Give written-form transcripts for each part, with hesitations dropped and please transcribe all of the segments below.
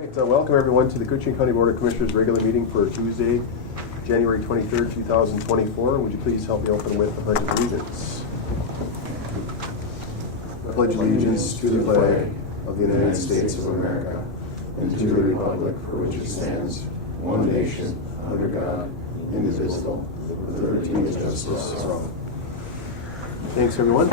Right, welcome everyone to the Koochiching County Board of Commissioners regular meeting for Tuesday, January 23rd, 2024. Would you please help me open with the Pledge of Allegiance? I pledge allegiance to the flag of the United States of America and to the republic for which it stands, one nation, under God, indivisible, with liberty and justice for all. Thanks everyone.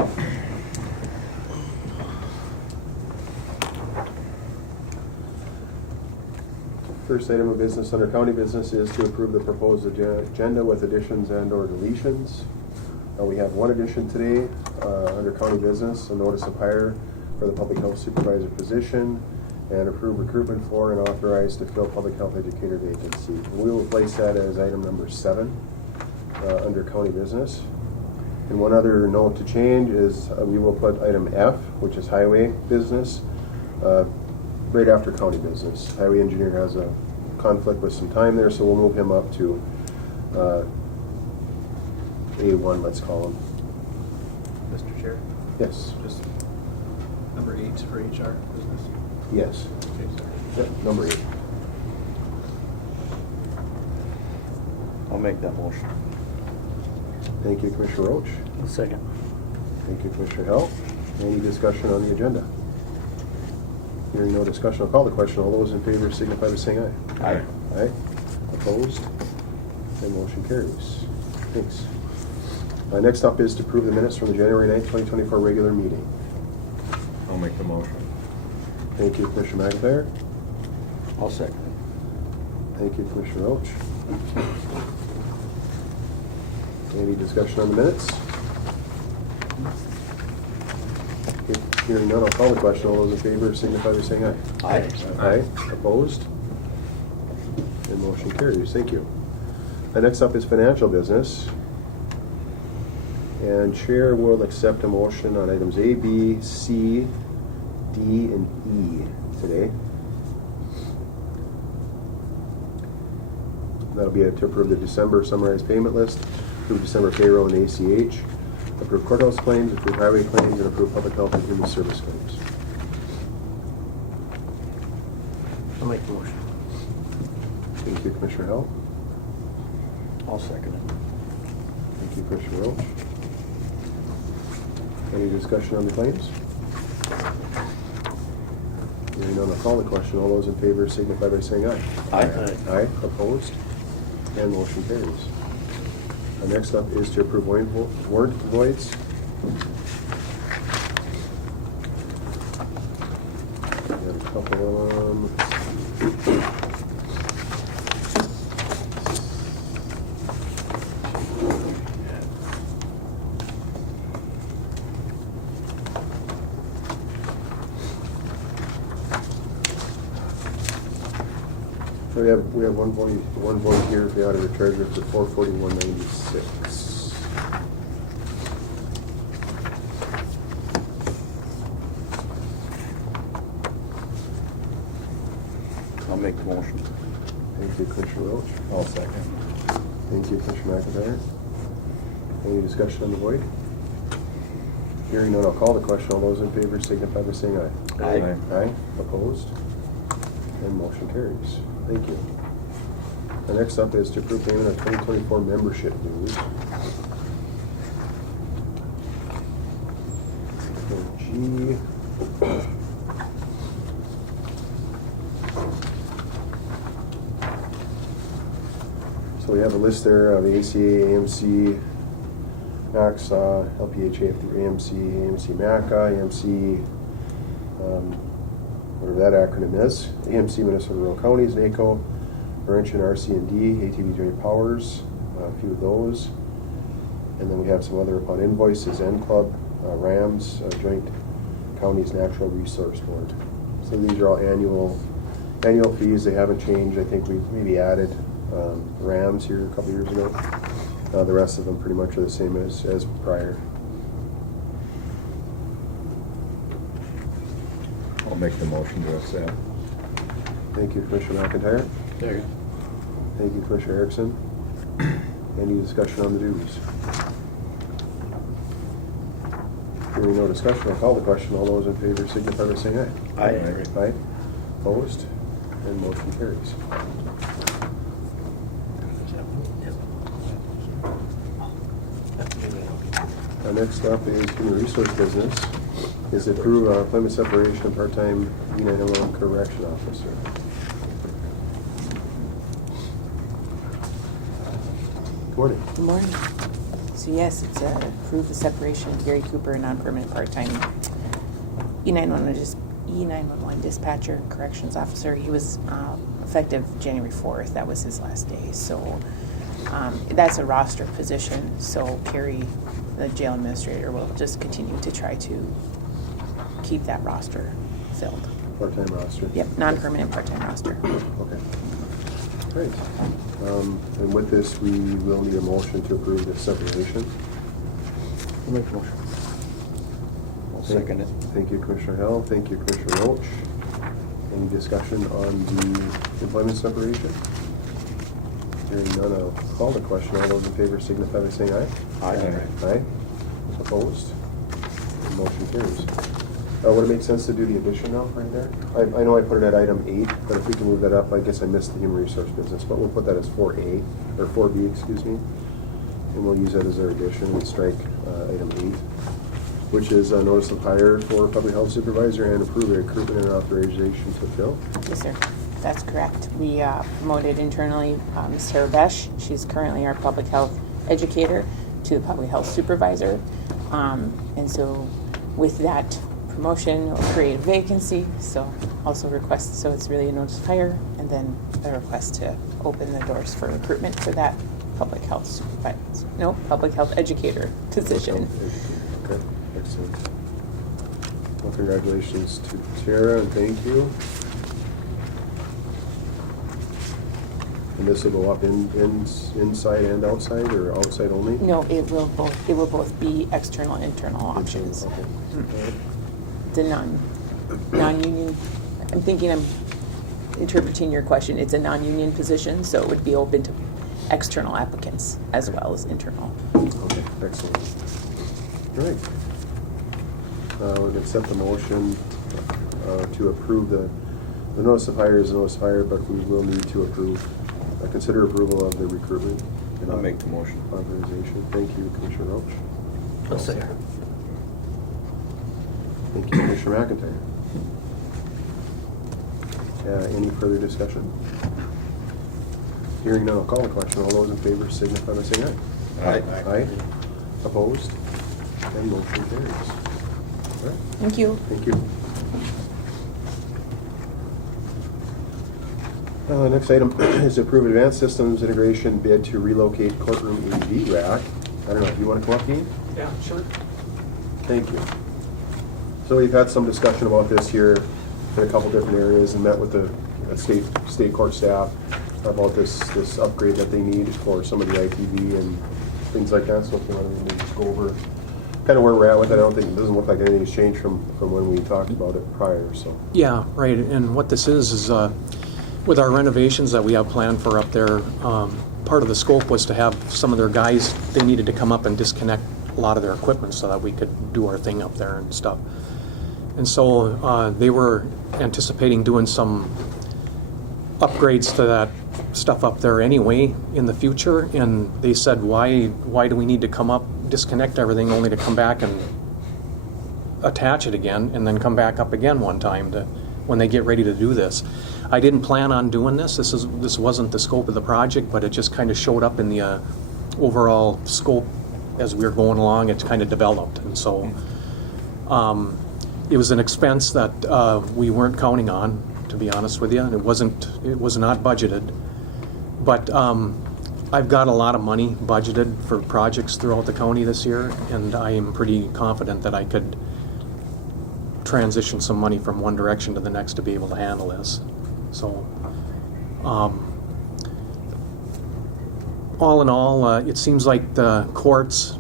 First item of business under county business is to approve the proposed agenda with additions and or deletions. We have one addition today under county business, a notice of hire for the public health supervisor position, and approve recruitment for and authorize to fill public health educator vacancy. We will place that as item number 7 under county business. And one other note to change is we will put item F, which is highway business, right after county business. Highway engineer has a conflict with some time there, so we'll move him up to A1, let's call him. Mr. Chair? Yes. Just number 8 for HR business? Yes. Okay, sorry. Yep, number 8. I'll make that motion. Thank you, Commissioner Roach. Second. Thank you, Commissioner Hell. Any discussion on the agenda? Hearing no discussion, I'll call the question. All those in favor signify by saying aye. Aye. Aye. Opposed? And motion carries. Thanks. Next up is to approve the minutes from the January 9th, 2024 regular meeting. I'll make the motion. Thank you, Commissioner McIntyre. I'll second. Thank you, Commissioner Roach. Any discussion on the minutes? Okay, hearing none, I'll call the question. All those in favor signify by saying aye. Aye. Aye. Opposed? And motion carries. Thank you. Next up is financial business. And Chair will accept a motion on items A, B, C, D, and E today. That'll be to approve the December summarized payment list, approve December payroll and ACH, approve courthouse claims, approve highway claims, and approve public health and human service claims. I'll make the motion. Thank you, Commissioner Hell. I'll second it. Thank you, Commissioner Roach. Any discussion on the claims? Hearing none, I'll call the question. All those in favor signify by saying aye. Aye. Aye. Opposed? And motion carries. Next up is to approve warrant voids. We have a couple of them. So we have one void here for the auditor treasurer for $441.96. I'll make the motion. Thank you, Commissioner Roach. I'll second. Thank you, Commissioner McIntyre. Any discussion on the void? Hearing none, I'll call the question. All those in favor signify by saying aye. Aye. Aye. Opposed? And motion carries. Thank you. The next up is to approve payment of 2024 membership dues. G. So we have a list there of ACA, AMC, MACSA, LPHA, AMC, AMC MACA, AMC, whatever that acronym is, AMC Minnesota Rural Counties, NACO, Laurentian RC&D, ATV Joint Powers, a few of those. And then we have some other upon invoices, N-Club, RAMS, Joint Counties Natural Resource Board. So these are all annual fees. They haven't changed. I think we've maybe added RAMS here a couple years ago. The rest of them pretty much are the same as prior. I'll make the motion to accept. Thank you, Commissioner McIntyre. There you Thank you, Commissioner Erickson. Any discussion on the dues? Hearing no discussion, I'll call the question. All those in favor signify by saying aye. Aye. Aye. Opposed? and motion carries. Next up is human resource business. Is approve employment separation of part-time E911 correction officer. Good morning. Good morning. So yes, it's approve the separation of Gary Cooper, a non-permanent part-time E911 dispatcher and corrections officer. He was effective January 4th. That was his last day. So that's a roster position. So Carrie, the jail administrator, will just continue to try to keep that roster filled. Part-time roster. Yep, non-permanent part-time roster. Okay. Great. And with this, we will need a motion to approve the separation. I'll make the motion. I'll second it. Thank you, Commissioner Hell. Thank you, Commissioner Roach. Any discussion on the employment separation? Hearing none, I'll call the question. All those in favor signify by saying aye. Aye. Aye. Opposed? Motion carries. Would it make sense to do the addition now, right there? I know I put it at item 8, but if we can move that up, I guess I missed the human resource business, but we'll put that as 4A, or 4B, excuse me. And we'll use that as our addition and strike item 8, which is a notice of hire for public health supervisor and approve a recruitment and authorization to fill. Yes, sir. That's correct. We promoted internally Ms. Tara Besh. She's currently our public health educator to the public health supervisor. And so with that promotion, will create a vacancy. So also request, so it's really a notice of hire, and then a request to open the doors for recruitment for that public health supervisor, public health educator position. Okay, excellent. Well, congratulations to Tara, and thank you. And this will go up inside and outside, or outside only? No, it will both be external and internal options. Okay. The non-union, I'm interpreting your question. It's a non-union position, so it would be open to external applicants as well as internal. Okay, excellent. All right. We'll accept the motion to approve the notice of hire is a notice of hire, but we will need to consider approval of the recruitment. And I'll make the motion. Authorization. Thank you, Commissioner Roach. I'll second. Thank you, Commissioner McIntyre. Any further discussion? Hearing none, I'll call the question. All those in favor signify by saying aye. Aye. Opposed? And motion carries. All right. Thank you. Thank you. Next item is approve advanced systems integration bid to relocate courtroom AV rack. I don't know, do you want to come up, Dean? Yeah, sure. Thank you. So we've had some discussion about this here in a couple different areas and met with the state court staff about this upgrade that they need for some of the ITV and things like that. So if you want to maybe just go over kind of where we're at with it. It doesn't look like anything's changed from when we talked about it prior. So Yeah, right. And what this is with our renovations that we have planned for up there, part of the scope was to have some of their guys, they needed to come up and disconnect a lot of their equipment so that we could do our thing up there and stuff. And so they were anticipating doing some upgrades to that stuff up there anyway in the future, and they said, why do we need to come up, disconnect everything, only to come back and attach it again and then come back up again one time when they get ready to do this. I didn't plan on doing this. This wasn't the scope of the project, but it just kind of showed up in the overall scope as we were going along. It kind of developed, and so it was an expense that we weren't counting on, to be honest with you, and it was not budgeted. But I've got a lot of money budgeted for projects throughout the county this year, and I am pretty confident that I could transition some money from one direction to the next to be able to handle this. So all in all, it seems like the courts,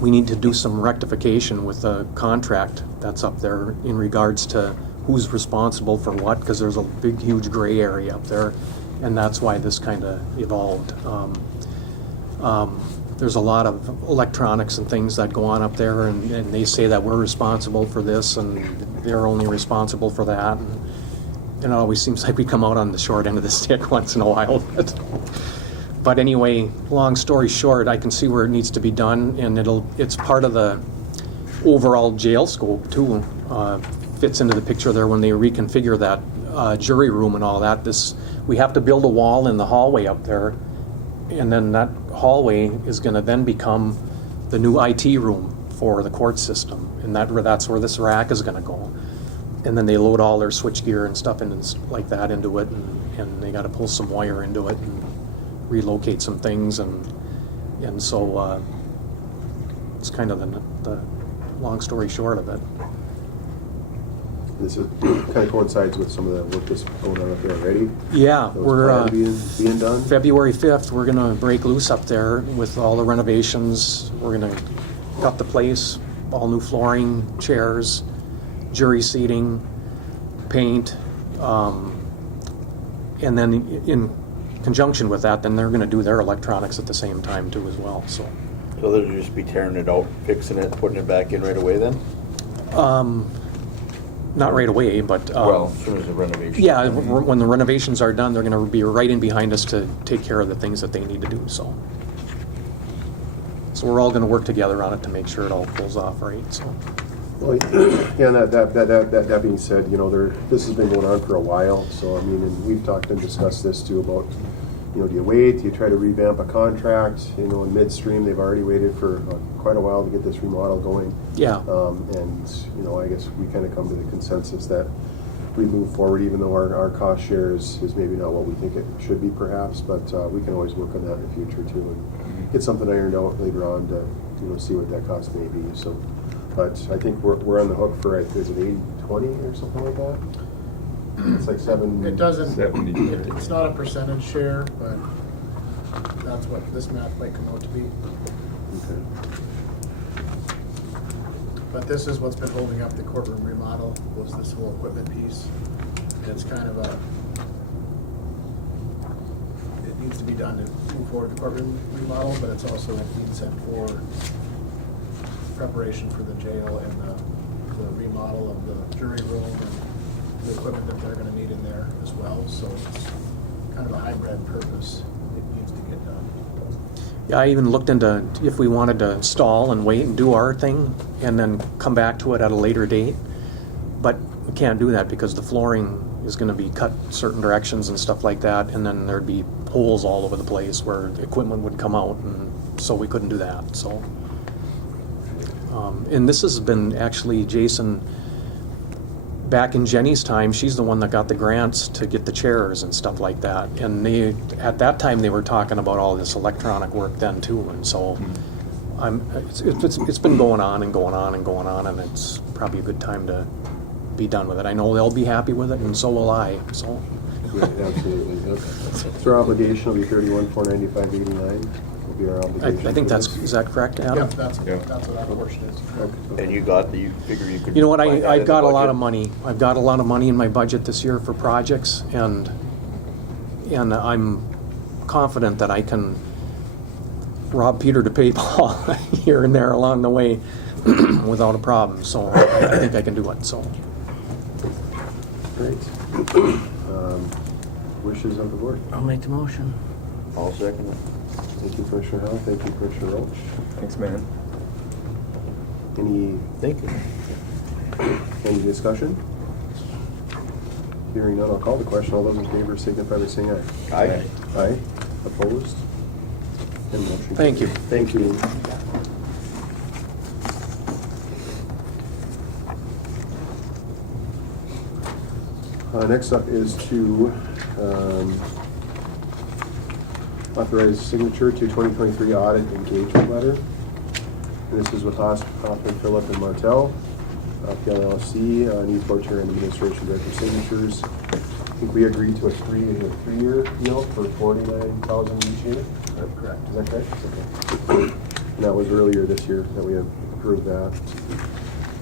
we need to do some rectification with the contract that's up there in regards to who's responsible for what, because there's a big, huge gray area up there, and that's why this kind of evolved. There's a lot of electronics and things that go on up there, and they say that we're responsible for this, and they're only responsible for that. it always seems like we come out on the short end of the stick once in a while. But anyway, long story short, I can see where it needs to be done, and it's part of the overall jail scope too. Fits into the picture there when they reconfigure that jury room and all that. We have to build a wall in the hallway up there, and then that hallway is going to then become the new IT room for the court system, and that's where this rack is going to go. And then they load all their switch gear and stuff and like that into it, and they got to pull some wire into it and relocate some things, and so it's kind of the long story short of it. This kind of coincides with some of the work that's going on up there already. Yeah, That was we're planned being done. February 5th, we're going to break loose up there with all the renovations. We're going to cut the place, all new flooring, chairs, jury seating, paint, and then in conjunction with that, then they're going to do their electronics at the same time too as well. So they'll just be tearing it out, fixing it, putting it back in right away then? not right away, but Well, as soon as the renovation. yeah, when the renovations are done, they're going to be right in behind us to take care of the things that they need to do. So we're all going to work together on it to make sure it all pulls off right. So. Well, yeah, and that being said, you know, this has been going on for a while. So I mean, and we've talked and discussed this too about, you know, do you wait? Do you try to revamp a contract? You know, in midstream, they've already waited for quite a while to get this remodel going. Yeah. And you know, I guess we kind of come to the consensus that we move forward, even though our cost share is maybe not what we think it should be, perhaps. But we can always work on that in the future too, and get something ironed out later on to, you know, see what that cost may be. So. But I think we're on the hook for, is it 80-20 or something like that? It's like 7. It doesn't, 70. it's not a percentage share, but that's what this math might come out to be. Okay. But this is what's been holding up the courtroom remodel, was this whole equipment piece. It's kind of it needs to be done to move forward the courtroom remodel, but it's also being sent forward preparation for the jail and the remodel of the jury room and the equipment that they're gonna need in there as well, so it's kind of a hybrid purpose. It needs to get done. Yeah, I even looked into if we wanted to stall and wait and do our thing and then come back to it at a later date. But we can't do that because the flooring is going to be cut certain directions and stuff like that, and then there'd be holes all over the place where the equipment would come out, and so we couldn't do that. So, and this has been actually, Jason, back in Jenny's time, she's the one that got the grants to get the chairs and stuff like that. And at that time, they were talking about all this electronic work then too. And so it's been going on and going on and going on, and it's probably a good time to be done with it. I know they'll be happy with it, and so will I. So. Yeah, absolutely. Yep. So our obligation will be $31,495.89. Will be our obligation. I think is that correct, Adam? Yeah, that's what our portion is. Okay. And you figure you could. You know what, find that I've in got the a lot budget? of money. I've got a lot of money in my budget this year for projects, and I'm confident that I can rob Peter to pay Paul here and there along the way without a problem. So I think I can do it, so. Great. Wishes of the board. I'll make the motion. I'll second it. Thank you, Commissioner Howell. Thank you, Commissioner Roach. Thanks, man. Thank you. Any discussion? Hearing none, I'll call the question. All those in favor signify by saying aye. Aye. Aye. Opposed? And motion Thank you. carries. Thank you. Next up is to authorize signature to 2023 audit engagement letter. And this is with Hoffman, Phillip, and Martell. PLLC, needs board chair and administration director signatures. I think we agreed to a three-year deal for $49,000 each year. That's correct. Is that correct? Okay. And that was earlier this year that we approved that.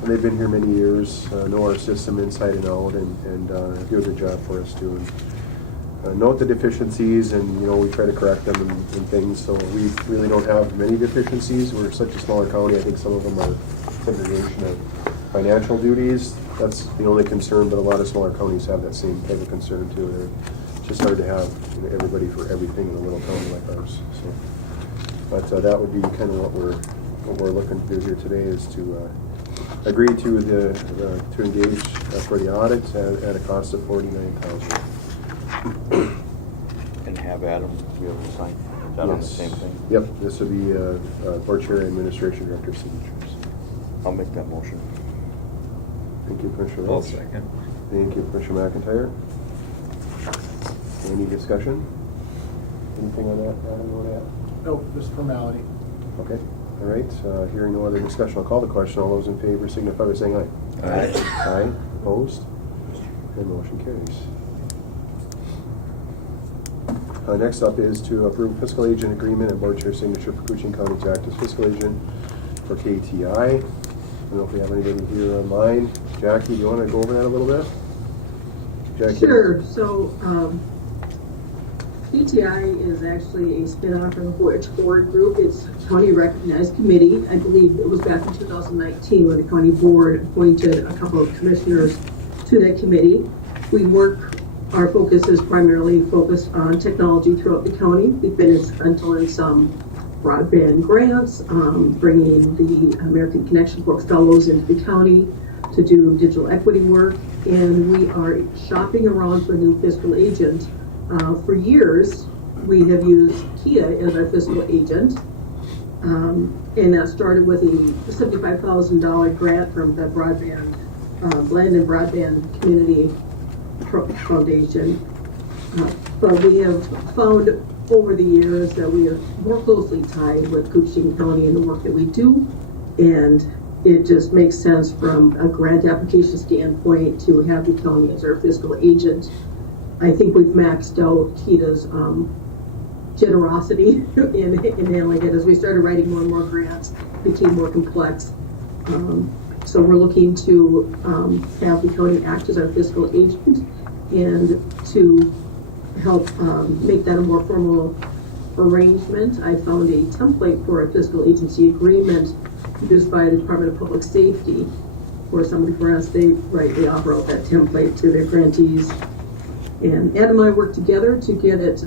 And they've been here many years, know our system inside and out, and do a good job for us too. And, note the deficiencies, and you know, we try to correct them and things. So we really don't have many deficiencies. We're such a smaller county. I think some of them are segregation of financial duties. that's the only concern, but a lot of smaller counties have that same type of concern too. It's just hard to have, you know, everybody for everything in a little county like ours, so. But that would be kind of what we're looking to do here today, is to agree to to engage for the audit at a cost of $49,000. And have Adam be able to sign. Is that on the same thing? Yep, this would be Board Chair and Administration Director signatures. I'll make that motion. Thank you, Commissioner I'll Welch. second. Thank you, Commissioner McIntyre. Any discussion? Anything on that, Adam, you want to add? Nope, just formality. Okay, all right, hearing no other discussion, I'll call the question. All those in favor signify by saying aye. Aye. Aye, opposed? And motion carries. Next up is to approve fiscal agent agreement and board chair signature for Koochiching County to act as fiscal agent for KTI. I don't know if we have anybody here online. Jackie, do you want to go over that a little bit? Jackie? Sure. So, PTI is actually a spin-off from the Voyage Board Group. It's a county recognized committee. I believe it was back in 2019 when the county board appointed a couple of commissioners to that committee. Our focus is primarily focused on technology throughout the county. We've been instrumental in some broadband grants, bringing the American Connection Book Fellows into the county to do digital equity work, and we are shopping around for a new fiscal agent. For years, we have used Kia as our fiscal agent, and that started with a $75,000 grant from the Landon Broadband Community Foundation. But we have found over the years that we are more closely tied with Koochiching County in the work that we do, and it just makes sense from a grant application standpoint to have the county as our fiscal agent. I think we've maxed out Kita's generosity in handling it. As we started writing more and more grants, it became more complex. So we're looking to have the county act as our fiscal agent and to help make that a more formal arrangement. I found a template for a fiscal agency agreement produced by the Department of Public Safety. For some of the grants they offer out that template to their grantees. And Ed and I work together to get it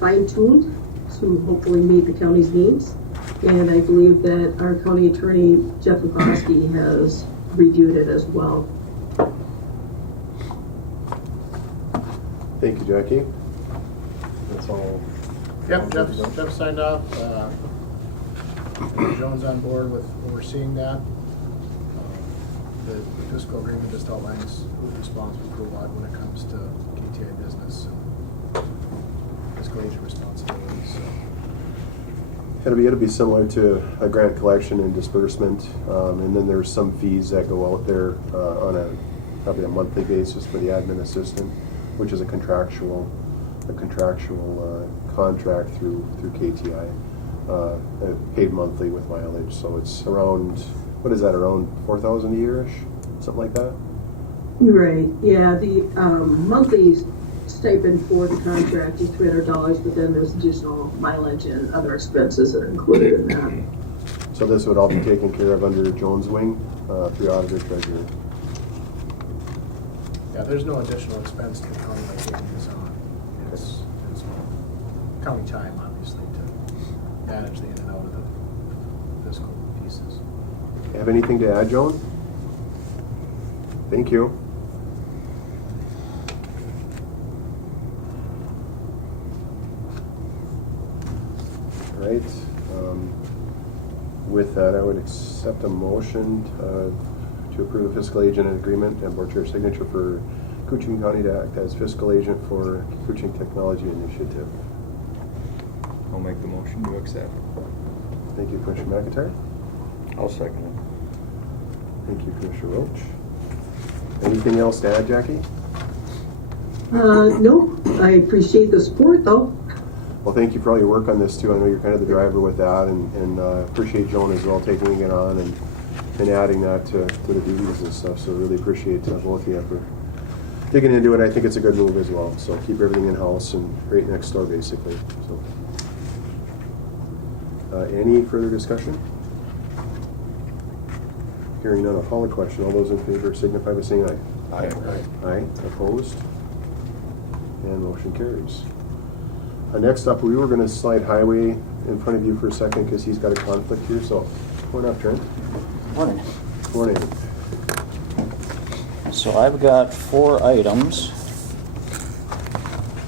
fine-tuned to hopefully meet the county's needs. And I believe that our county attorney, Jeff Lukowski, has reviewed it as well. Thank you, Jackie. That's all. Yep, Jeff signed off. Joan's on board with overseeing that. The fiscal agreement just outlines who's responsible for what when it comes to KTI business and fiscal agent responsibilities. So. It'll be similar to a grant collection and disbursement, and then there's some fees that go out there on probably a monthly basis for the admin assistant, which is a contractual contract through KTI, paid monthly with mileage. So it's around, what is that, around $4,000 a year-ish, something like that? Right. Yeah. The monthly stipend for the contract is $300, but then there's additional mileage and other expenses that are included in that. So this would all be taken care of under Joan's wing through auditor treasurer. Yeah, there's no additional expense to the county by taking this on. It's county time, obviously, to manage the in and out of the fiscal pieces. Have anything to add, Joan? Thank you. All right. With that, I would accept a motion to approve the fiscal agent agreement and board chair signature for Koochiching County to act as fiscal agent for Koochiching Technology Initiative. I'll make the motion to accept. Thank you, Commissioner McIntyre. I'll second it. Thank you, Commissioner Roach. Anything else to add, Jackie? No, I appreciate the support though. Well, thank you for all your work on this too. I know you're kind of the driver with that, and appreciate Joan as well taking it on and adding that to the duties and stuff. So really appreciate both of you for digging into it. I think it's a good move as well. So keep everything in house and right next door, basically. So, any further discussion? Hearing none, I'll call the question. All those in favor signify by saying aye. Aye. Aye, opposed? And motion carries. Next up, we were gonna slide Highway in front of you for a second because he's got a conflict here, so come on up, Trent. Morning. Morning. So I've got 4 items.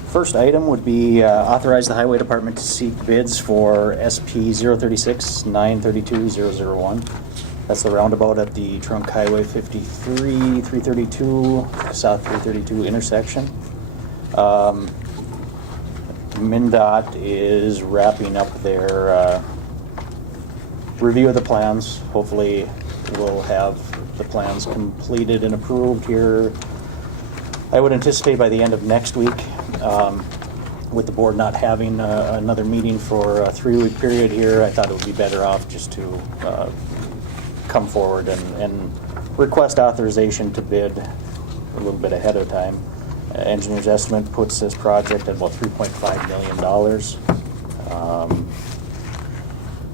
First item would be authorize the Highway Department to seek bids for SP 036 932 001. That's the roundabout at the Trunk Highway 53, 332, South 332 intersection. MnDOT is wrapping up their review of the plans. Hopefully we'll have the plans completed and approved here, I would anticipate by the end of next week. With the board not having another meeting for a 3-week period here, I thought it would be better off just to come forward and request authorization to bid a little bit ahead of time. Engineer's estimate puts this project at about $3.5 million.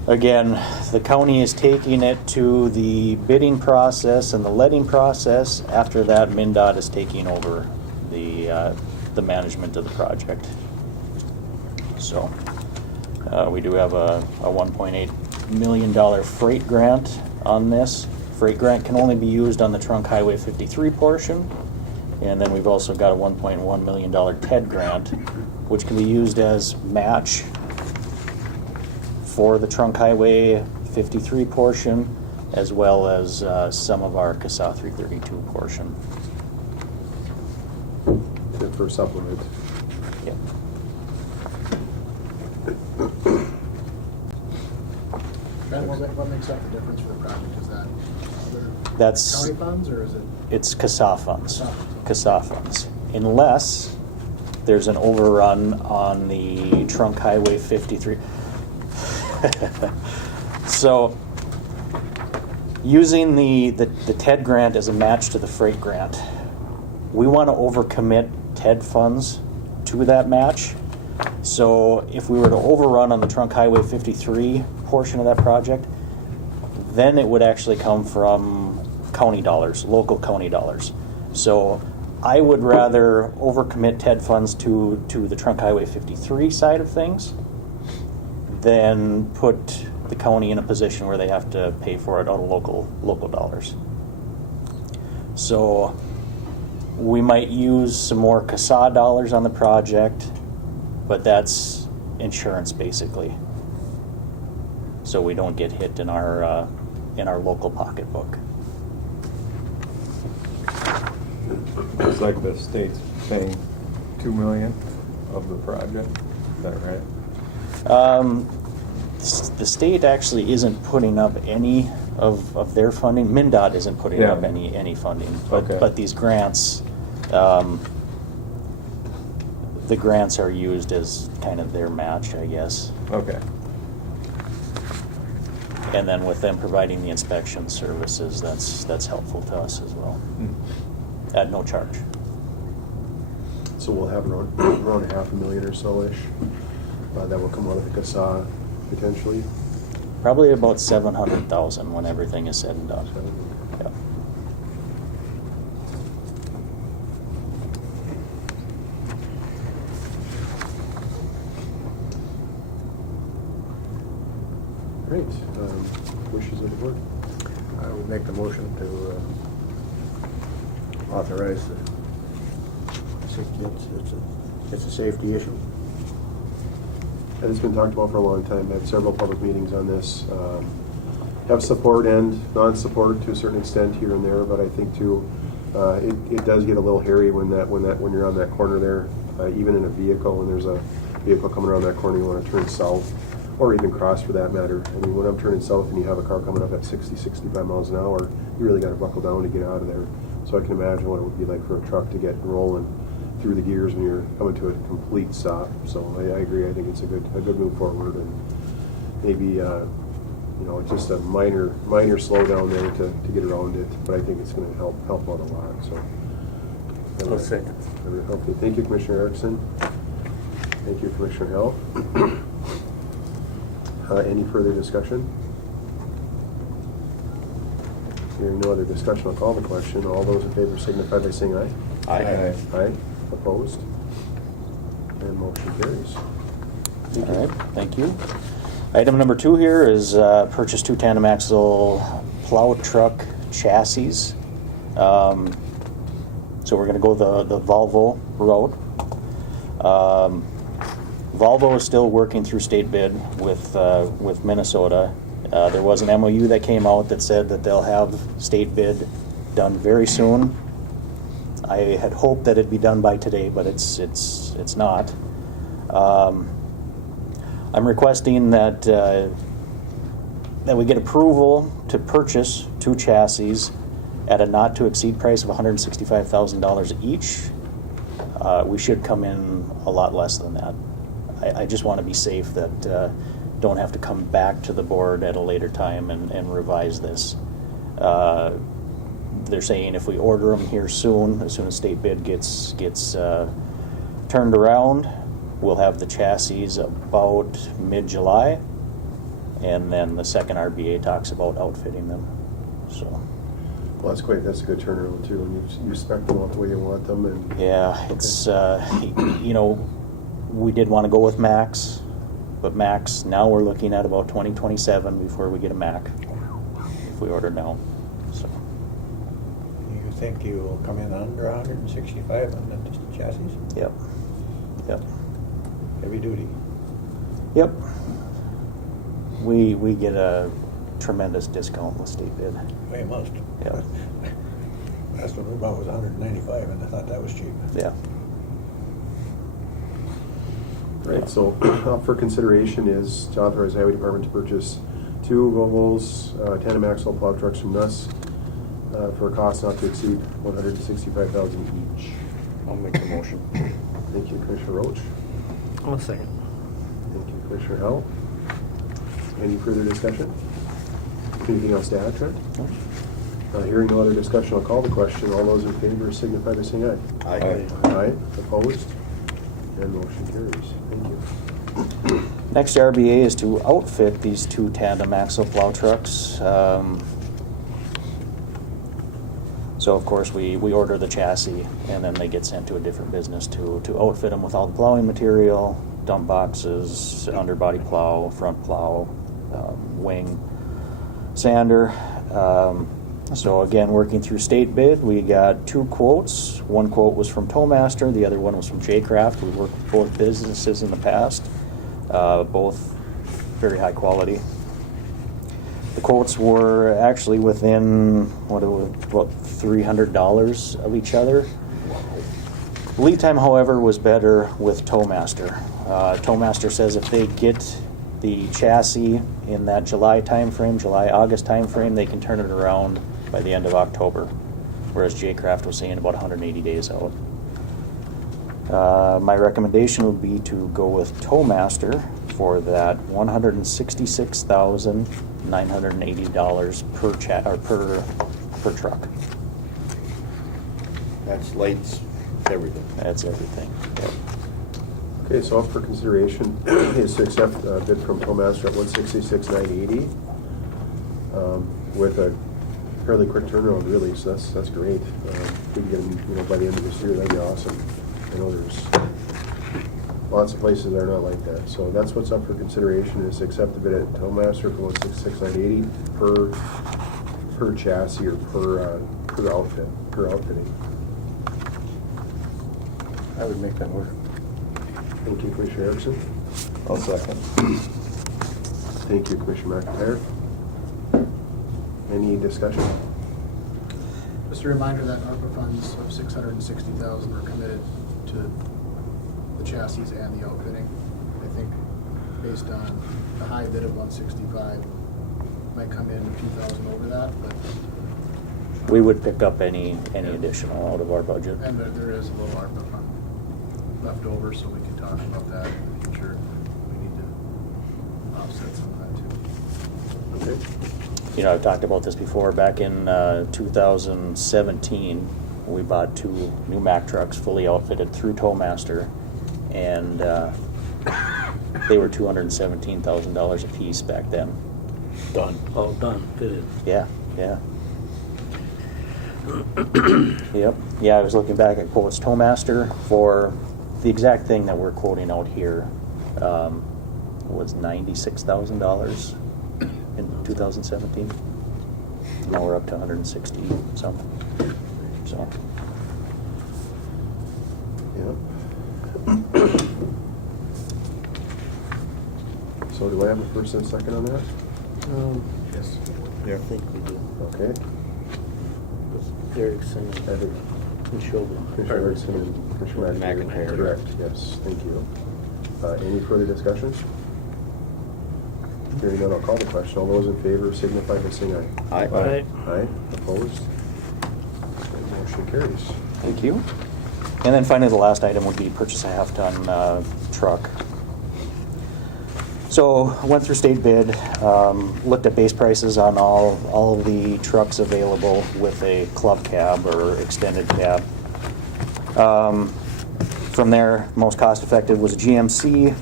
Again, the county is taking it to the bidding process and the letting process. After that, MnDOT is taking over the management of the project. So we do have a $1.8 million freight grant on this. Freight grant can only be used on the Trunk Highway 53 portion. And then we've also got a $1.1 million TED grant, which can be used as match for the Trunk Highway 53 portion, as well as some of our CASA 332 portion. For supplement. Yep. Ben, what makes up the difference for the project? Is that other That's county funds, or is it? It's CASA funds. CASA. CASA funds. Unless there's an overrun on the Trunk Highway 53. So using the TED grant as a match to the freight grant, we want to overcommit TED funds to that match. So if we were to overrun on the Trunk Highway 53 portion of that project, then it would actually come from county dollars, local county dollars. So I would rather overcommit TED funds to the Trunk Highway 53 side of things than put the county in a position where they have to pay for it out of local dollars. So we might use some more CASA dollars on the project, but that's insurance basically. So we don't get hit in our local pocketbook. It's like the state's paying $2 million of the project, is that right? The state actually isn't putting up any of their funding. MnDOT isn't putting Yeah. up any funding, but Okay. but these grants, the grants are used as kind of their match, I guess. Okay. And then with them providing the inspection services, that's helpful to us as well, at no charge. So we'll have around $500,000 or so-ish that will come out of the CASA potentially. Probably about 700,000 when everything is said and done. Yep. Great. Wishes of the board. I would make the motion to authorize the it's a safety issue. And it's been talked about for a long time. I've had several public meetings on this. Have support and non-support to a certain extent here and there, but I think too, it does get a little hairy when you're on that corner there, even in a vehicle, when there's a vehicle coming around that corner, you want to turn south, or even cross for that matter. I mean, when I'm turning south and you have a car coming up at 60, 65 miles an hour, you really got to buckle down to get out of there. So I can imagine what it would be like for a truck to get rolling through the gears when you're coming to a complete stop. So I agree. I think it's a good move forward, and maybe just a minor slowdown there to get around it. But I think it's going to help out a lot. So I'll second. Okay. Thank you, Commissioner Erickson. Thank you, Commissioner Hill. Any further discussion? Hearing no other discussion, I'll call the question. All those in favor signify by saying aye. Aye. Aye. Opposed? And motion carries. All right, thank you. Item number 2 here is purchase 2 tandem axle plow truck chassis. So we're going to go the Volvo route. Volvo is still working through state bid with Minnesota. There was an MOU that came out that said that they'll have state bid done very soon. I had hoped that it'd be done by today, but it's not. I'm requesting that we get approval to purchase 2 chassis at a not to exceed price of $165,000 each. We should come in a lot less than that. I just want to be safe that don't have to come back to the board at a later time and revise this. They're saying if we order them here soon, as soon as state bid gets turned around, we'll have the chassis about mid-July, and then the second RBA talks about outfitting them. So, Well, that's great. That's a good turnaround too. And you spec them out the way you want them, and yeah, it's we did want to go with Max, but Max now we're looking at about 2027 before we get a Mac if we order now. So You think you will come in under 165 on the chassis? yep. Heavy duty. Yep. We get a tremendous discount with state bid. Well, you must. Yep. Last one we bought was 195, and I thought that was cheap. Yeah. right. So up for consideration is to authorize the highway department to purchase 2 Volvo's tandem axle plow trucks from Nuss for a cost not to exceed $165,000 each. I'll make the motion. Thank you, Commissioner Roach. I'll second. Thank you, Commissioner Howell. Any further discussion? Anything else to add, Trent? Hearing no other discussion, I'll call the question. All those in favor signify by saying aye. Aye. Aye. Opposed? And motion carries. Thank you. Next RBA is to outfit these 2 tandem axle plow trucks. So of course we order the chassis, and then they get sent to a different business to outfit them with all the plowing material, dump boxes, underbody plow, front plow, wing, sander. So again, working through state bid, we got 2 quotes. One quote was from Towmaster, the other one was from J-Craft. We've worked with both businesses in the past, both very high quality. The quotes were actually within, about $300 of each other. Lead time, however, was better with Towmaster. Towmaster says if they get the chassis in that July timeframe, July-August timeframe, they can turn it around by the end of October, whereas J-Craft was saying about 180 days out. My recommendation would be to go with Towmaster for that $166,980 per truck. That's lights, everything. That's everything. Yep. Okay, so up for consideration is to accept a bid from Towmaster at $166,980 with a fairly quick turnaround, really. So that's great. If we can get them, by the end of this year, that'd be awesome. I know there's lots of places that are not like that. So that's what's up for consideration is to accept the bid at Towmaster for $166,980 per chassis or per outfitting. I would make that work. Thank you, Commissioner Erickson. I'll second. Thank you, Commissioner McIntyre. Any discussion? Just a reminder that ARPA funds of $660,000 are committed to the chassis and the outfitting. I think based on the high bid of 165, might come in a few thousand over that, but. We would pick up any additional out of our budget. And there is a little ARPA fund left over, so we can talk about that in the future. We need to offset some of that too. Okay. I've talked about this before. Back in 2017, we bought 2 new Mack trucks fully outfitted through Towmaster, and they were $217,000 a piece back then. Done. All done, fitted. Yeah. Yep. Yeah, I was looking back at quotes Towmaster for the exact thing that we're quoting out here. Was $96,000 in 2017. Now we're up to 160 something. So. Yep. So do I have a first and second on that? Yes. Yeah. I think we do. Okay. With Erickson and Schobel. Commissioner Erickson and Commissioner McIntyre. Correct, yes, thank you. Any further discussion? Hearing none, I'll call the question. All those in favor signify by saying aye. Aye. Aye. Aye, opposed? Okay, motion carries. Thank you. And then finally, the last item would be purchase a half-ton truck. So went through state bid, looked at base prices on all of the trucks available with a club cab or extended cab. From there, most cost-effective was a GMC.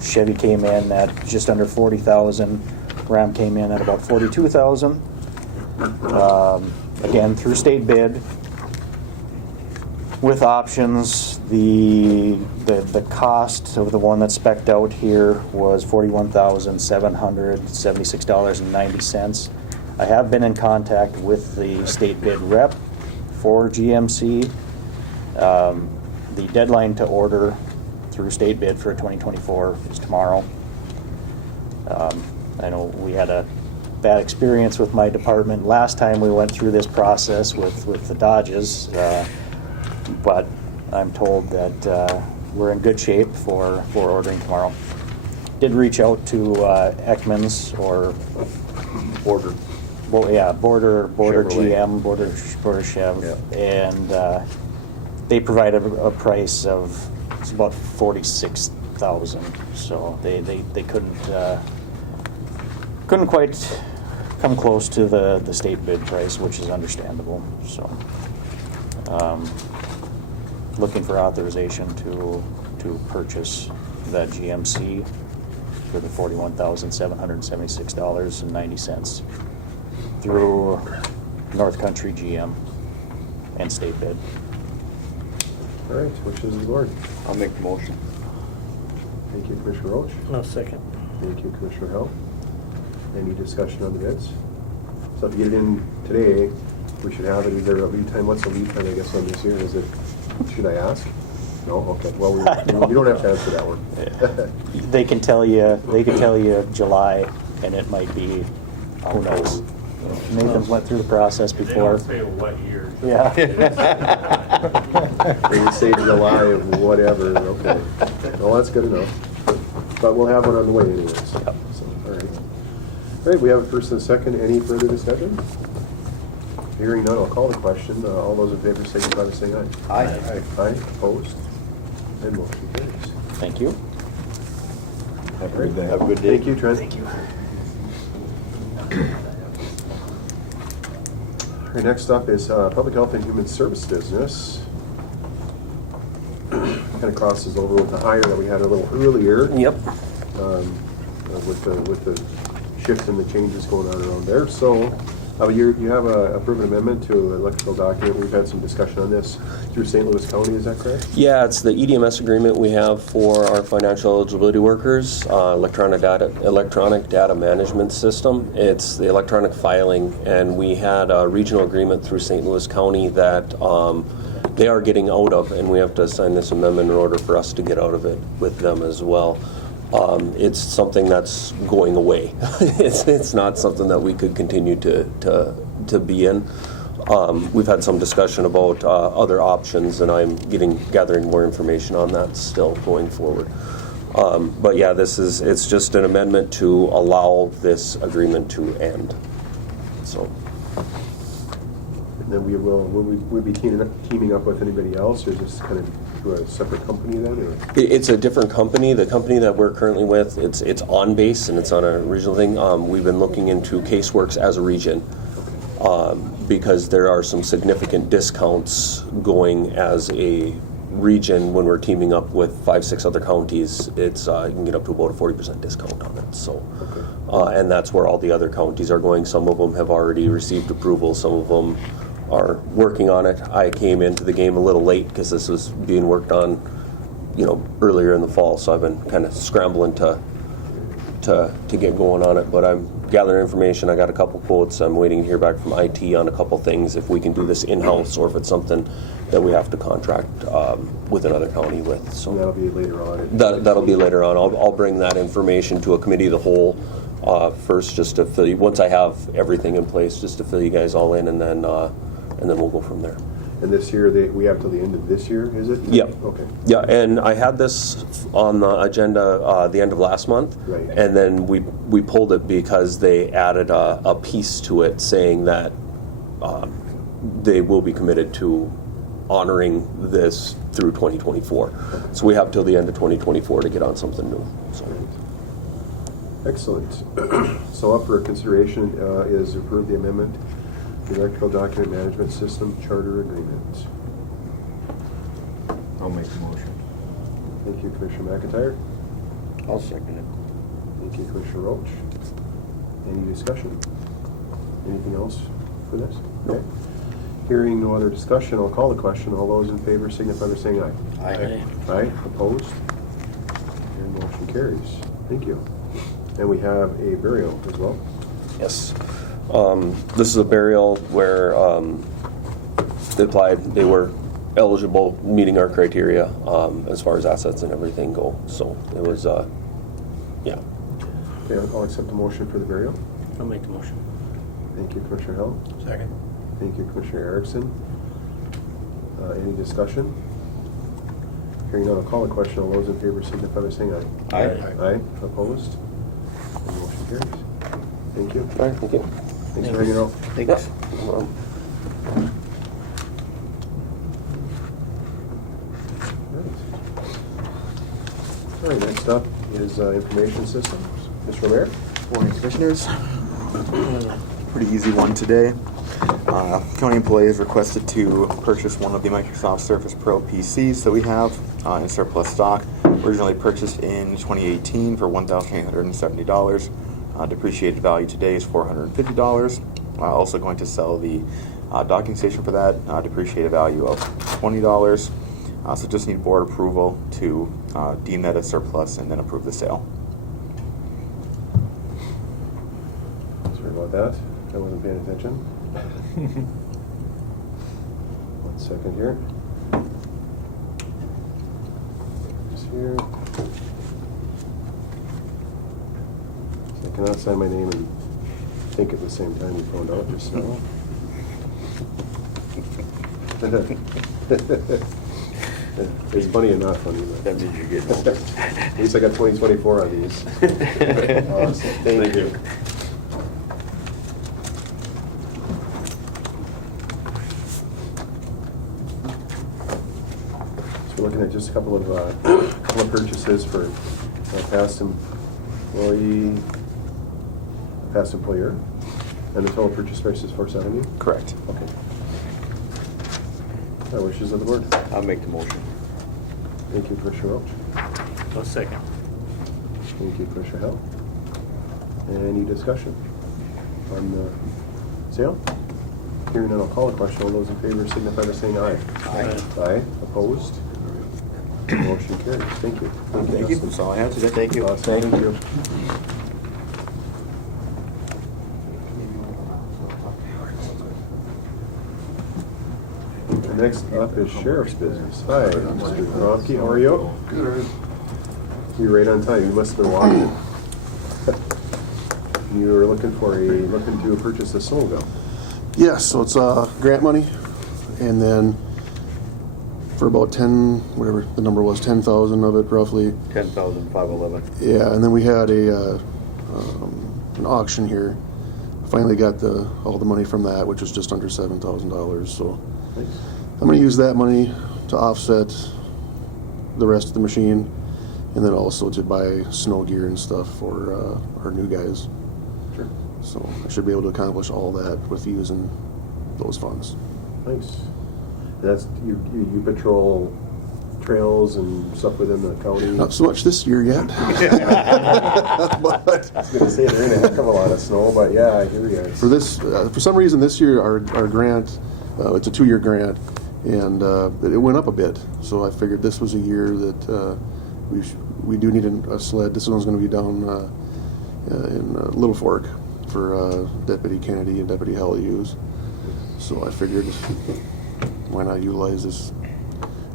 Chevy came in at just under $40,000. Ram came in at about $42,000. Again, through state bid. With options, the cost of the one that's spec'd out here was $41,776.90. I have been in contact with the state bid rep for GMC. The deadline to order through state bid for 2024 is tomorrow. I know we had a bad experience with my department last time we went through this process with the Dodges, but I'm told that we're in good shape for ordering tomorrow. Did reach out to Ekman's or Border. Border Chevrolet. GM, Border Chev, Yep. and they provided a price of it's about $46,000. So they couldn't quite come close to the state bid price, which is understandable. So looking for authorization to purchase that GMC for the $41,776.90 through North Country GM and state bid. All right, which is the board? I'll make the motion. Thank you, Commissioner Roach. No, second. Thank you, Commissioner Hill. Any discussion on the bids? So if you get it in today, we should have it either a lead time. What's the lead time, I guess, on this here? Is it, should I ask? No? Okay. Well, you don't have to answer that one. They can tell you July, and it might be, who knows? Nathan's went through the process before. They don't say what year. Yeah. They would say July of whatever, okay. Well, that's good enough. But we'll have one on the way anyways. So, all right. All right, we have a first and a second. Any further discussion? Hearing none, I'll call the question. All those in favor signify by saying aye. Aye. Aye, opposed? And motion carries. Thank you. Have a good day. Have a good day. Thank you, Trent. Thank you. All right, next up is Public Health and Human Service business. Kind of crosses over with the hire that we had a little earlier. Yep. With the shift and the changes going on around there. So you have a approved amendment to an electrical document. We've had some discussion on this through St. Louis County, is that correct? Yeah, it's the EDMS agreement we have for our financial eligibility workers, electronic data management system. It's the electronic filing, and we had a regional agreement through St. Louis County that they are getting out of, and we have to sign this amendment in order for us to get out of it with them as well. It's something that's going away. It's not something that we could continue to be in. We've had some discussion about other options, and I'm gathering more information on that still going forward. But yeah, it's just an amendment to allow this agreement to end. So. And then will we be teaming up with anybody else, or just kind of through a separate company then? Or? It's a different company. The company that we're currently with, it's on base and it's on a regional thing. We've been looking into Caseworks as a region because there are some significant discounts going as a region, when we're teaming up with 5-6 other counties, it's you can get up to about a 40% discount on it. So, and that's where all the other counties are going. Some of them have already received approval. Some of them are working on it. I came into the game a little late because this was being worked on, earlier in the fall. So I've been kind of scrambling to get going on it. But I'm gathering information. I got a couple quotes. I'm waiting to hear back from IT on a couple things, if we can do this in-house or if it's something that we have to contract with another county with. So That'll be later on. that'll be later on. I'll bring that information to a committee of the whole first, just to fill you. Once I have everything in place, just to fill you guys all in, and then we'll go from there. And this year, we have till the end of this year, is it? Yep. Okay. Yeah, and I had this on the agenda the end of last month, Right. and then we pulled it because they added a piece to it saying that they will be committed to honoring this through 2024. So we have till the end of 2024 to get on something new. So. Excellent. So up for consideration is approve the amendment to the electrical document management system charter agreement. I'll make the motion. Thank you, Commissioner McIntyre. I'll second it. Thank you, Commissioner Roach. Any discussion? Anything else for this? Okay. Hearing no other discussion, I'll call the question. All those in favor signify by saying aye. Aye. Aye. Opposed? And motion carries. Thank you. And we have a burial as well. Yes. This is a burial where they applied. They were eligible, meeting our criteria as far as assets and everything go. So it was, yeah. Okay, I'll accept the motion for the burial. I'll make the motion. Thank you, Commissioner Hill. Second. Thank you, Commissioner Erickson. Any discussion? Hearing none, I'll call the question. All those in favor signify by saying aye. Aye. Aye. Opposed? And motion carries. Thank you. All right, thank you. Thanks for hanging out. Thanks. All right, next up is information systems. Mr. Romero? Morning, Commissioners. Pretty easy one today. County employees requested to purchase one of the Microsoft Surface Pro PCs that we have in surplus stock. Originally purchased in 2018 for $1,870. Depreciated value today is $450. Also going to sell the docking station for that. Depreciated value of $20. So just need board approval to deem that as surplus and then approve the sale. Sorry about that. I wasn't paying attention. 1 second here. Just here. So I cannot sign my name and think at the same time. You found out just now. It's funny and not funny. But That means you're getting old. at least I got 2024 on these. Awesome. Thank you. So we're looking at just a couple of purchases for past employee, past employer, and the total purchase price is $470. Correct. Okay. Wishes of the board. I'll make the motion. Thank you, Commissioner Roach. I'll second. Thank you, Commissioner Hill. Any discussion on the sale? Hearing none, I'll call the question. All those in favor signify by saying aye. Aye. Aye. Opposed? Motion carries. Thank you. Thank you. Justin. That's all I have today. Thank you. Awesome. Thank you. Next up is Sheriff's Business. Hi, Mr. Kromke, how are you? Good. You're right on time. You must have been walking. You were looking to purchase a snowmobile. Yeah, so it's grant money, and then for about 10, whatever the number was, 10,000 of it roughly. 10,511. Yeah, and then we had an auction here. Finally got all the money from that, which was just under $7,000. So Nice. I'm going to use that money to offset the rest of the machine, and then also to buy snow gear and stuff for our new guys. Sure. So I should be able to accomplish all that with using those funds. Nice. That's you patrol trails and stuff within the county? Not so much this year yet. But I was gonna say there ain't a heck of a lot of snow, but yeah, I hear you. for this, for some reason this year, our grant, it's a 2-year grant, and it went up a bit. So I figured this was a year that we do need a sled. This one's going to be down in Little Fork for Deputy Kennedy and Deputy Hall to use. So I figured, why not utilize this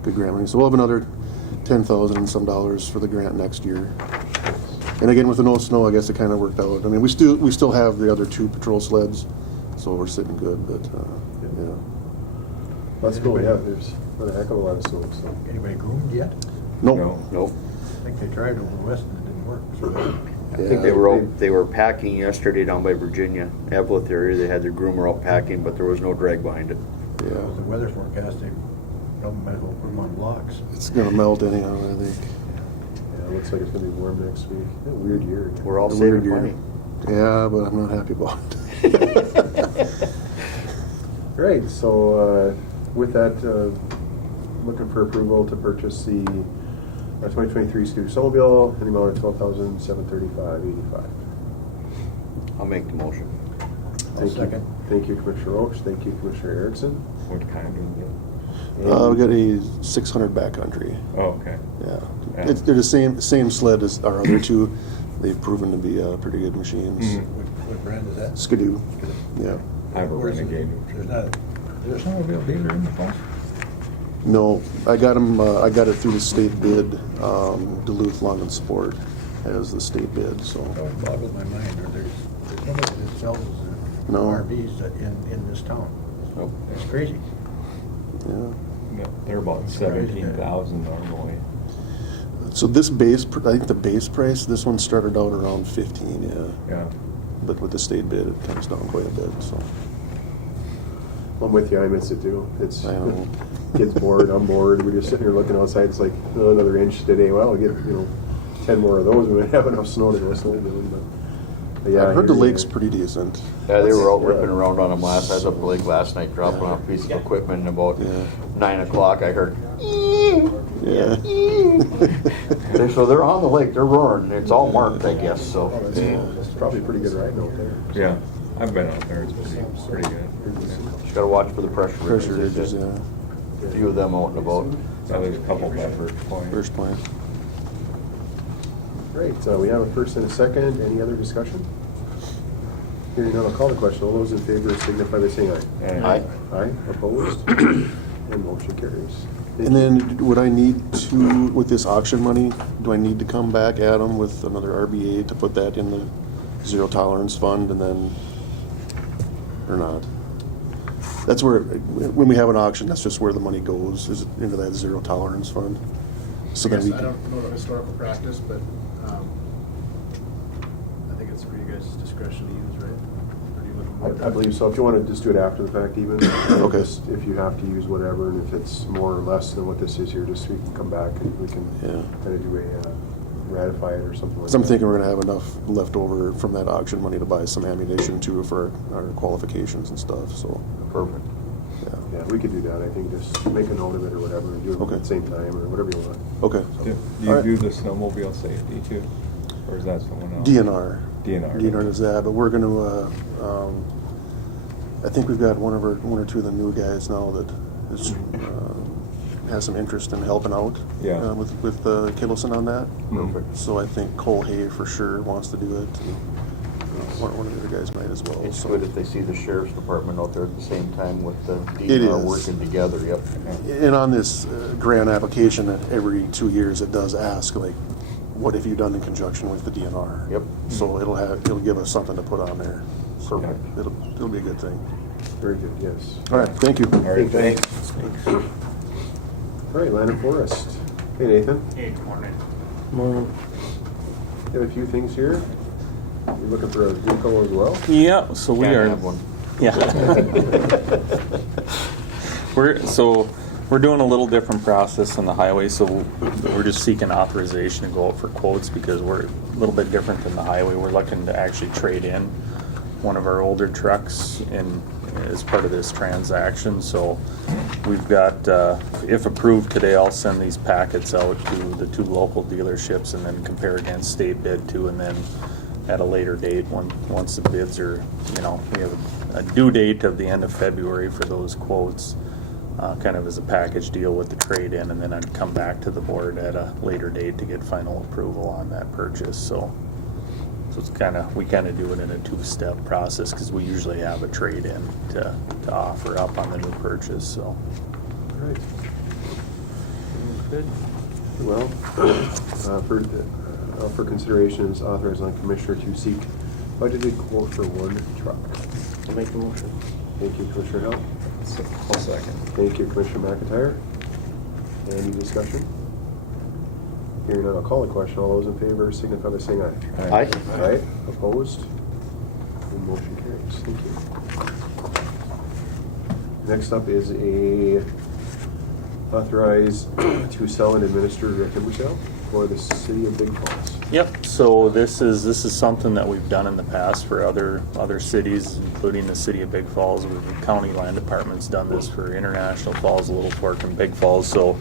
good grant money? So we'll have another $10,000 and some dollars for the grant next year. And again, with the no snow, I guess it kind of worked out. I mean, we still have the other 2 patrol sleds, so we're sitting good. But yeah, Let's go, yeah, there's not a heck of a lot of snow, so. Anybody groomed yet? nope. Nope. I think they tried over west and it didn't work. So I think they were packing yesterday down by Virginia, Evelyn area. They had their groomer out packing, but there was no drag behind it. the weather forecast, they might as well put them on blocks. It's going to melt anyhow, I think. Yeah, it looks like it's gonna be warm next week. Yeah, weird year. We're all A weird saving year. money. Yeah, but I'm not happy about it. Right, so with that, looking for approval to purchase the 2023 Scooter Snowmobile in the amount of $12,735.85. I'll make the motion. I'll second. Thank you, Commissioner Roach. Thank you, Commissioner Erickson. What kind of deal? We got a 600 backcountry. Oh, okay. Yeah, Yeah. they're the same sled as our other 2. They've proven to be pretty good machines. What brand is that? Skidoo. Yeah. I have a Where's the- Renegade. There's not, is there a snowmobile dealer in the falls? No, I got them. I got it through the state bid. Duluth Lawn and Sport has the state bid. So That boggles my mind. There's nobody that sells No. RVs in this town. Nope. It's crazy. yeah. No, they're about 17,000 normally. So this base, I think the base price, this one started out around 15. Yeah. Yeah. But with the state bid, it comes down quite a bit. So I'm with you, I miss it too. It's, I know. kids bored, I'm bored, we're just sitting here looking outside, it's like, oh, another inch today, well, we'll get, 10 more of those, we might have enough snow to go snowmobiling, but yeah. I've heard the I hear you. lake's pretty decent. Yeah, they were out Yeah. ripping around on them last. I was up the lake last night, dropping off a piece of equipment, and about 9 o'clock I heard, Yeah. so they're on the lake, they're roaring. It's all marked, I guess, so. It's probably a pretty good ride out there. Yeah. I've been out there. It's pretty good. Just gotta watch for the pressure ridges. Pressure ridges, yeah. A few of them out and about. So there's a couple by First Point. First point. Great, we have a first and a second, any other discussion? Hearing none, I'll call the question, all those in favor signify by saying aye. Aye. Aye, opposed, and motion carries. Thank And you. then would I need to, with this auction money, do I need to come back, Adam, with another RBA to put that in the zero tolerance fund and then, or not? That's where, when we have an auction, that's just where the money goes, is into that zero tolerance fund. So then we I can, don't know the historical practice, but I think it's for you guys' discretion to use, right? Or do you want more I believe so, if you want to just do it after the fact even. Okay. Just if you have to use whatever, and if it's more or less than what this is here, just we can come back and we can Yeah. kind of do a ratify it or something like that. so I'm thinking we're gonna have enough left over from that auction money to buy some ammunition too for our qualifications and stuff, so, Perfect. yeah. Yeah, we could do that, I think, just make a note of it or whatever, and do it Okay. at the same time, or whatever you want. Okay. Do All you right. do the snowmobile safety too? Or is that someone else? DNR. DNR. DNR does that, but we're gonna, I think we've got one or two of the new guys now that is, has some interest in helping out. Yeah. With Kittleson on that. Perfect. So I think Cole Hay for sure wants to do it. And, one of the other guys might as well. It's so. good if they see the sheriff's department out there at the same time with the It DNR is. working together, yep. And on this grant application, every 2 years it does ask, like, what have you done in conjunction with the DNR? Yep. So it'll give us something to put on there. So Perfect. it'll be a good thing. Very good, yes. All right, thank you. All right, Thanks. Thanks. All right, Land and Forest. Hey, Nathan. Hey, good morning. You have a few things here. You're looking for a vehicle as well? Yeah, so we Can't are. have one. Yeah. We're doing a little different process on the highway, so we're just seeking authorization to go out for quotes because we're a little bit different than the highway. We're looking to actually trade in one of our older trucks and as part of this transaction. So we've got, if approved today, I'll send these packets out to the 2 local dealerships and then compare against state bid too, and then at a later date, once the bids are, we have a due date of the end of February for those quotes, kind of as a package deal with the trade-in, and then I'd come back to the board at a later date to get final approval on that purchase. So it's we kind of do it in a 2-step process because we usually have a trade-in to offer up on the new purchase. So. All right. Good. Well, for consideration is authorizing the commissioner to seek budgeted quote for 1 truck. I'll make the motion. Thank you, Commissioner Hill. I'll second. Thank you, Commissioner McIntyre. Any discussion? Hearing none, I'll call the question. All those in favor signify by saying aye. Aye. Aye. Opposed? The motion carries. Thank you. Next up is a authorize to sell and administer a timber sale for the city of Big Falls. Yep. So this is something that we've done in the past for other cities, including the city of Big Falls. The county land department's done this for International Falls, Little Fork, and Big Falls. So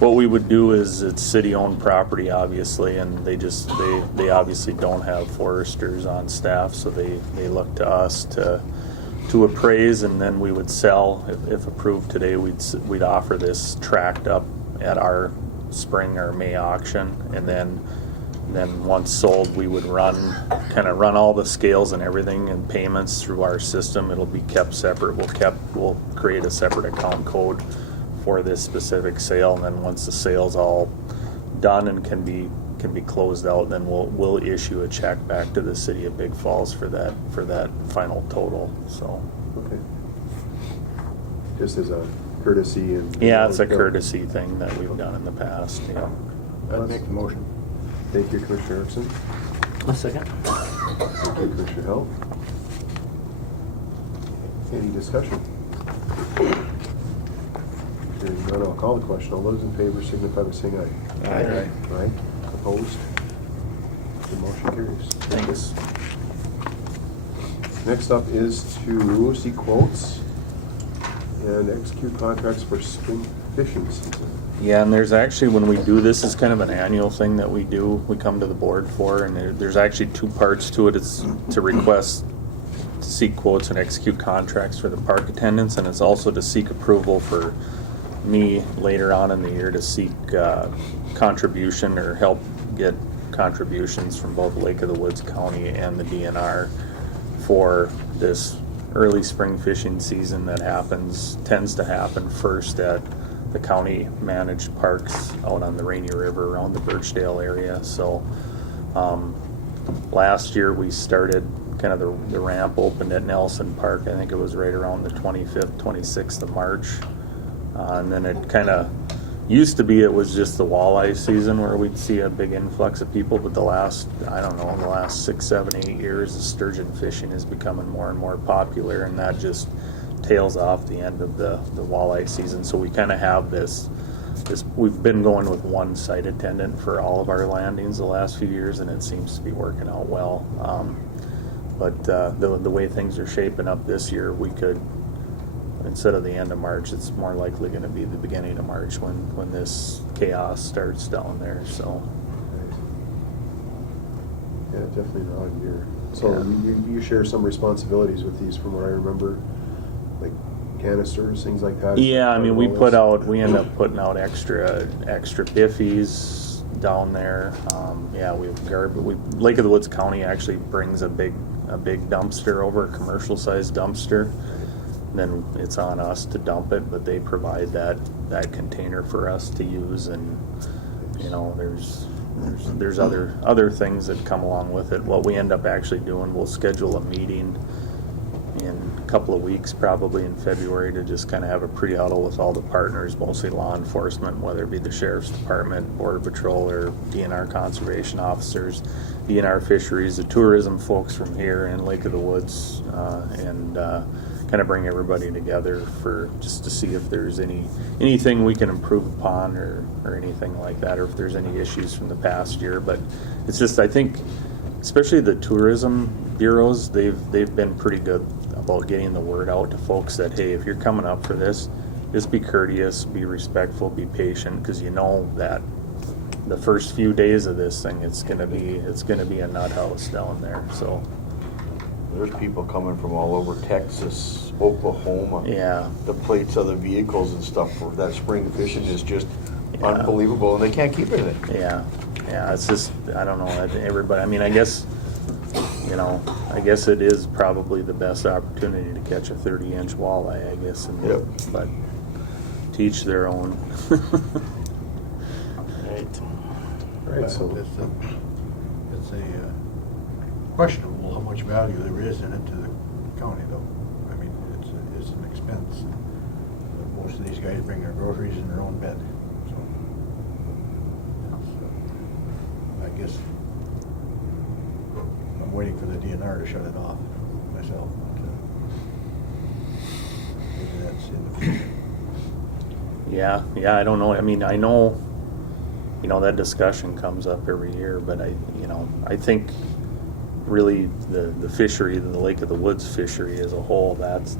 what we would do is it's city-owned property, obviously, and they obviously don't have foresters on staff, so they look to us to appraise, and then we would sell. If approved today, we'd offer this tract up at our spring or May auction, and then once sold, we would run all the scales and everything and payments through our system. It'll be kept separate. We'll create a separate account code for this specific sale, and then once the sale's all done and can be closed out, then we'll issue a check back to the city of Big Falls for that final total. So Okay. Just as a courtesy and. yeah, it's a courtesy thing that we've done in the past. Yeah. I'd make the motion. Thank you, Commissioner Erickson. A second. Thank you, Commissioner Hill. Any discussion? Hearing none, I'll call the question. All those in favor signify by saying aye. Aye. Aye. Opposed? The motion carries. Thanks. Next up is to seek quotes and execute contracts for spring fishing season. Yeah, and there's actually, when we do this, is kind of an annual thing that we do. We come to the board for, and there's actually 2 parts to it. It's to request, to seek quotes and execute contracts for the park attendants, and it's also to seek approval for me later on in the year to seek contribution or help get contributions from both Lake of the Woods County and the DNR for this early spring fishing season that tends to happen first at the county managed parks out on the Rainy River around the Birchdale area. So last year we started kind of the ramp opened at Nelson Park. I think it was right around the 25th, 26th of March. And then it kind of used to be it was just the walleye season where we'd see a big influx of people, but the last 6, 7, 8 years, the sturgeon fishing is becoming more and more popular, and that just tails off the end of the walleye season. So we kind of have this we've been going with 1 site attendant for all of our landings the last few years, and it seems to be working out well. But the way things are shaping up this year, we could, instead of the end of March, it's more likely going to be the beginning of March when this chaos starts down there. So Yeah, definitely an odd year. So Yeah. you share some responsibilities with these, from what I remember, like canisters, things like that. yeah, I mean, we end up putting out extra biffies down there. Yeah, we have garbage. Lake of the Woods County actually brings a big dumpster over, a commercial sized dumpster. Then it's on us to dump it, but they provide that container for us to use, and there's other things that come along with it. What we end up actually doing, we'll schedule a meeting in a couple of weeks, probably in February, to just kind of have a pre-huddle with all the partners, mostly law enforcement, whether it be the Sheriff's Department, Border Patrol, or DNR conservation officers, DNR fisheries, the tourism folks from here and Lake of the Woods, and kind of bring everybody together for just to see if there's anything we can improve upon or anything like that, or if there's any issues from the past year. But it's just, I think especially the tourism bureaus, they've been pretty good about getting the word out to folks that, hey, if you're coming up for this, just be courteous, be respectful, be patient, because you know that the first few days of this thing, it's gonna be a nut house down there. So There's people coming from all over Texas, Oklahoma. yeah, The plates of the vehicles and stuff for that spring fishing is just Yeah. unbelievable, and they can't keep it in it. yeah, it's just, I don't know, everybody, I mean, I guess it is probably the best opportunity to catch a 30-inch walleye, I guess. Yep. But teach their own. Right. Right, so It's a questionable how much value there is in it to the county, though. I mean, it's an expense. Most of these guys bring their groceries in their own bed, so. I guess I'm waiting for the DNR to shut it off myself. But, maybe that's in the future. Yeah, I don't know. I mean, I know, that discussion comes up every year, but I think really the fishery, the Lake of the Woods fishery as a whole, that's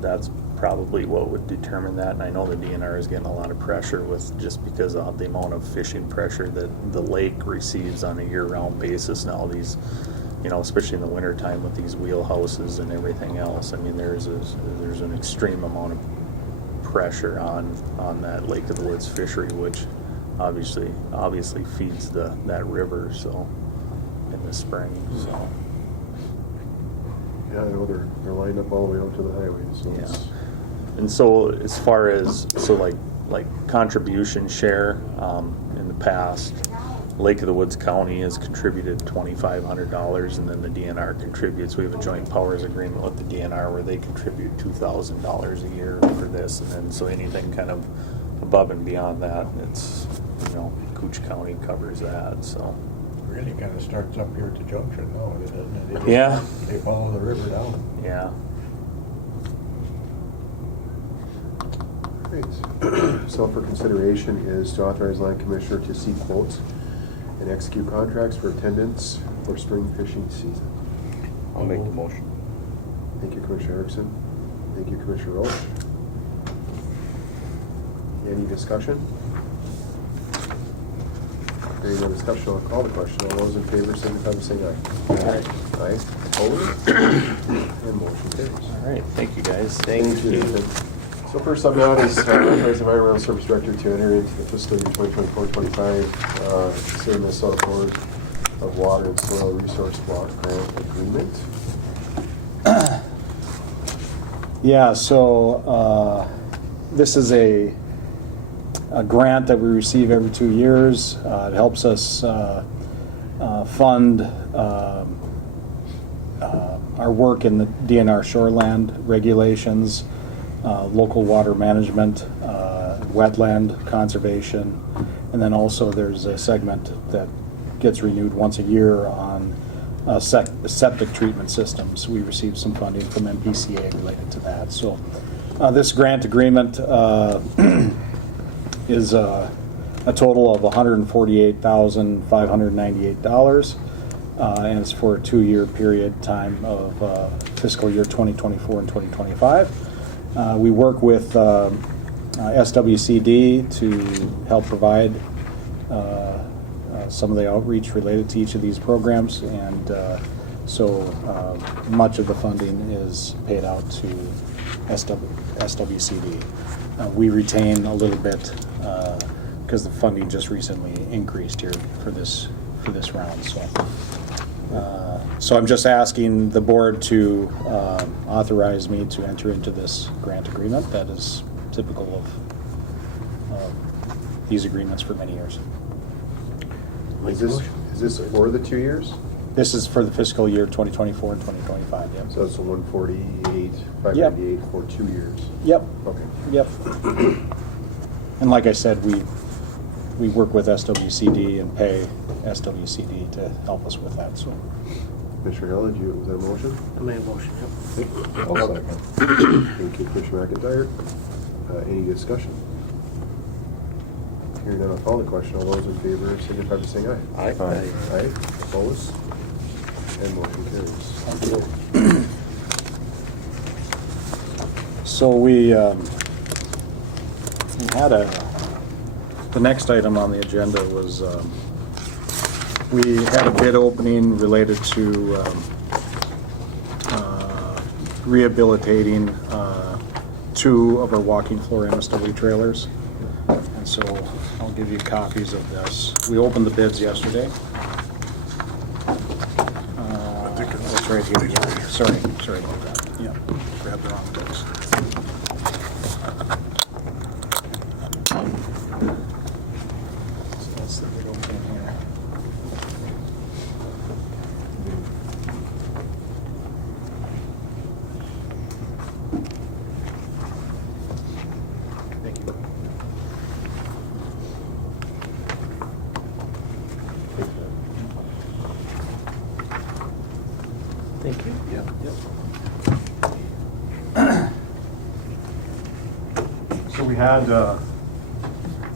probably what would determine that. And I know the DNR is getting a lot of pressure with just because of the amount of fishing pressure that the lake receives on a year-round basis now. These, especially in the wintertime with these wheelhouses and everything else. I mean, there's an extreme amount of pressure on that Lake of the Woods fishery, which obviously feeds that river, so in the spring. So yeah, I know they're lined up all the way out to the highway. So yeah. it's, And so as far as like contribution share, in the past, Lake of the Woods County has contributed $2,500, and then the DNR contributes. We have a joint powers agreement with the DNR where they contribute $2,000 a year for this, and then so anything kind of above and beyond that, it's Cooch County covers that. So Really kind of starts up here at the junction, though, doesn't it? They just- Yeah. They follow the river down. yeah. great. So for consideration is to authorize land commissioner to seek quotes and execute contracts for attendance for spring fishing season. I'll make the motion. Thank you, Commissioner Erickson. Thank you, Commissioner Roach. Any discussion? Hearing no discussion, I'll call the question. All those in favor signify by saying aye. Aye. Aye. Opposed? And motion carries. All right, thank you guys. Thank you. So first up now is authorize Environmental Service Director to enter into the fiscal year 2024-25 State of Minnesota Board of Water and Soil Resource Block Grant Agreement. Yeah, so this is a grant that we receive every 2 years. It helps us fund our work in the DNR shoreland regulations, local water management, wetland conservation, and then also there's a segment that gets renewed once a year on septic treatment systems. We received some funding from MPCA related to that. So this grant agreement is a total of $148,598, and it's for a 2-year period time of fiscal year 2024 and 2025. We work with SWCD to help provide some of the outreach related to each of these programs, and so much of the funding is paid out to SWCD. We retain a little bit because the funding just recently increased here for this round. So I'm just asking the board to authorize me to enter into this grant agreement. That is typical of these agreements for many years. Is this for the 2 years? This is for the fiscal year 2024 and 2025. Yep. So it's a 148,598 for 2 years. Yep. Okay. Yep. And like I said, we work with SWCD and pay SWCD to help us with that. So. Commissioner Hill, was that a motion? I made a motion, yep. Thank you, Commissioner McIntyre. Any discussion? Hearing none, I'll call the question. All those in favor signify by saying aye. Aye. Aye. Opposed? And motion carries. Thank you. So we had the next item on the agenda was, we had a bid opening related to rehabilitating two of our walking floor MSW trailers. And so I'll give you copies of this. We opened the bids yesterday. It's right here. Yeah. Sorry about that. Yeah, grabbed the wrong books. So that's the big opening here. Thank you. Thank you. Yep. So we had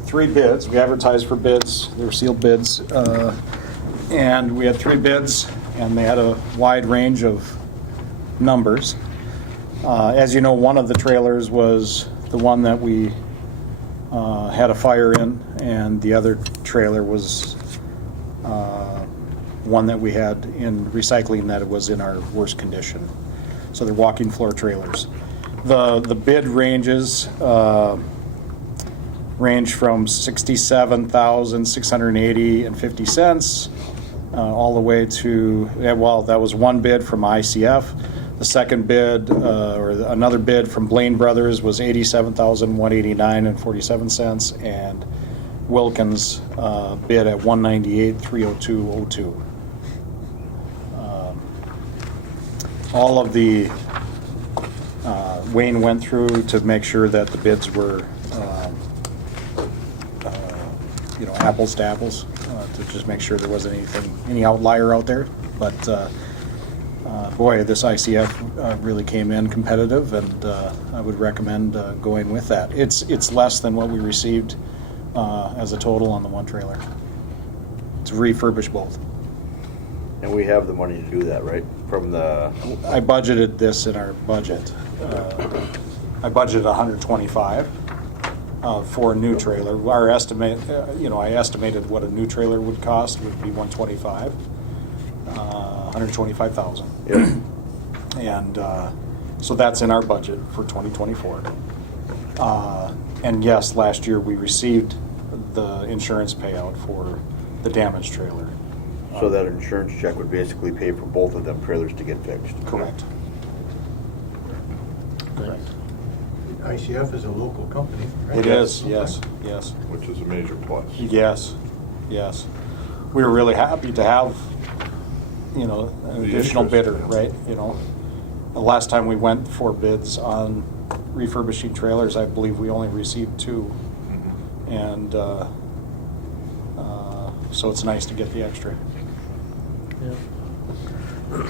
three bids. We advertised for bids. They were sealed bids. And we had three bids, and they had a wide range of numbers. As you know, one of the trailers was the one that we had a fire in, and the other trailer was one that we had in recycling that it was in our worst condition. So they're walking floor trailers. The bid ranges range from $67,680.50 all the way to, well, that was one bid from ICF. The second bid, or another bid from Blaine Brothers, was $87,189.47, and Wilkins bid at $198,302.02. All of the Wayne went through to make sure that the bids were, apples to apples, to just make sure there wasn't any outlier out there. But boy, this ICF really came in competitive, and I would recommend going with that. It's less than what we received as a total on the one trailer. To refurbish both. And we have the money to do that, right? From the, I budgeted this in our budget. I budgeted 125 for a new trailer. Our estimate, I estimated what a new trailer would cost would be 125, 125,000. Yep. And so that's in our budget for 2024. And yes, last year we received the insurance payout for the damaged trailer. So that insurance check would basically pay for both of them trailers to get fixed. Correct. Correct. ICF is a local company, right? It is, yes, yes. Which is a major plus. Yes, yes. We were really happy to have, an additional bidder, right? The last time we went for bids on refurbishing trailers, I believe we only received two. Mm-hmm. And so it's nice to get the extra.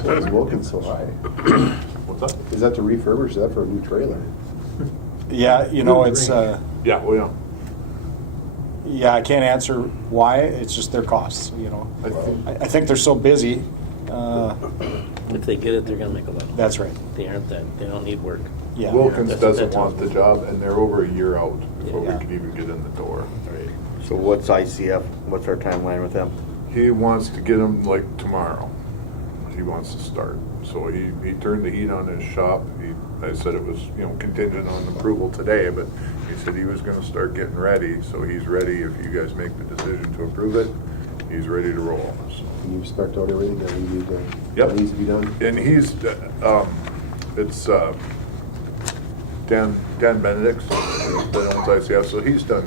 So is Wilkins so high? What's that? Is that to refurbish? Is that for a new trailer? Yeah, it's, Yeah, well, yeah. yeah, I can't answer why. It's just their costs, I think they're so busy. If they get it, they're gonna make a lot of money. That's right. They aren't that, they don't need work. Yeah. Wilkins That's doesn't what want the job, and they're over a year out before Yeah. we could even get in the door. Right. So what's ICF? What's our timeline with them? He wants to get them like tomorrow. He wants to start. So he turned the heat on his shop. I said it was, contingent on approval today, but he said he was gonna start getting ready, so he's ready. If you guys make the decision to approve it, he's ready to roll. So. And you've spec'd out everything that we need to, Yep. that needs to be done? And he's, it's Dan Benedict's that owns ICF, so he's done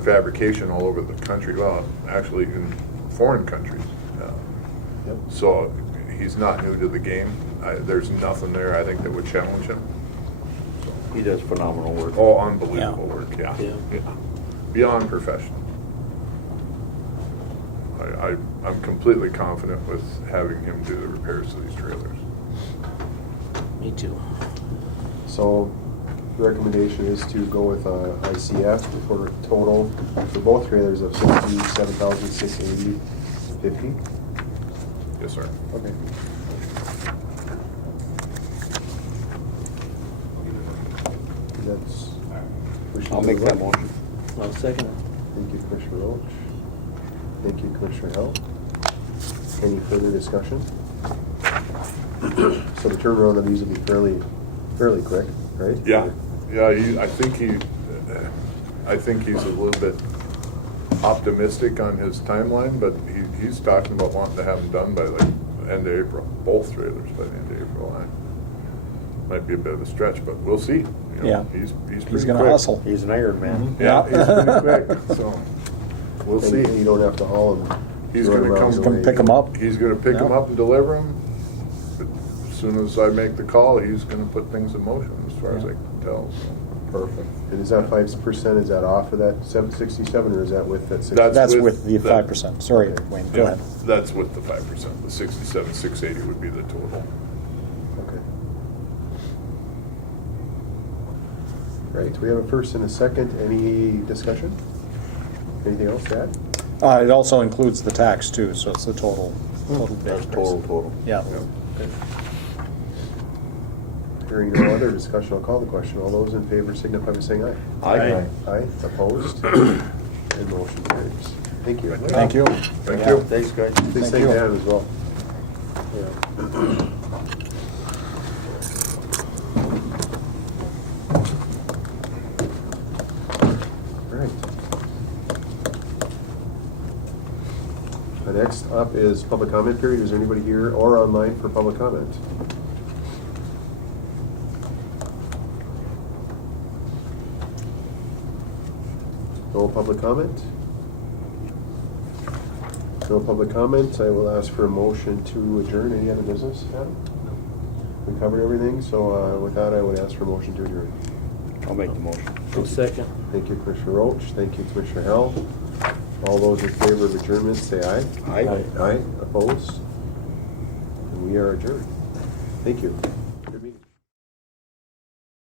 fabrication all over the country, well, actually in foreign countries. Yep. So he's not new to the game. There's nothing there, I think, that would challenge him. He does phenomenal work. Oh, unbelievable work, yeah. Yeah. Beyond professional. I'm completely confident with having him do the repairs to these trailers. Me too. So the recommendation is to go with ICF for a total for both trailers of $67,680.50. Yes, sir. Okay. That's. we should I'll do make a that vote. motion. I'll second it. Thank you, Commissioner Roach. Thank you, Commissioner Hell. Any further discussion? So the turnaround of these will be fairly quick, right? Yeah, I think he's a little bit optimistic on his timeline, but he's talking about wanting to have them done by like end of April, both trailers by the end of April. Might be a bit of a stretch, but we'll see. You know, Yeah. He's pretty He's going to quick. hustle. He's an Iron Man. Yeah, he's pretty quick, so we'll see. And you don't have to haul them. He's gonna come. He's going to pick them up. He's gonna pick them Yeah. up and deliver them. As soon as I make the call, he's gonna put things in motion, as far as I can tell. So. Perfect. And is that 5%, is that off of that 767, or is that with that 60? That's with with the that- 5%. Sorry, Wayne, go ahead. That's with the 5%. The 67,680 would be the total. Okay. Right, we have a first and a second. Any discussion? Anything else to add? It also includes the tax too, so it's the total bid That's price. total. Yeah. Hearing no other discussion, I'll call the question. All those in favor signify by saying aye. Aye. Aye, opposed? And motion carries. Thank you. Thank you. Thank you. Thanks, guys. Please Thank thank you. Dan as well. Yeah. Right. Next up is public comment period. Is there anybody here or online for public comment? No public comment? No public comment. I will ask for a motion to adjourn. Any other business, Adam? We covered everything, so with that, I would ask for a motion to adjourn. I'll make the motion. I'll second. Thank you, Commissioner Roach. Thank you, Commissioner Hell. All those in favor of adjournment, say aye. Aye. Aye, opposed? And we are adjourned. Thank you.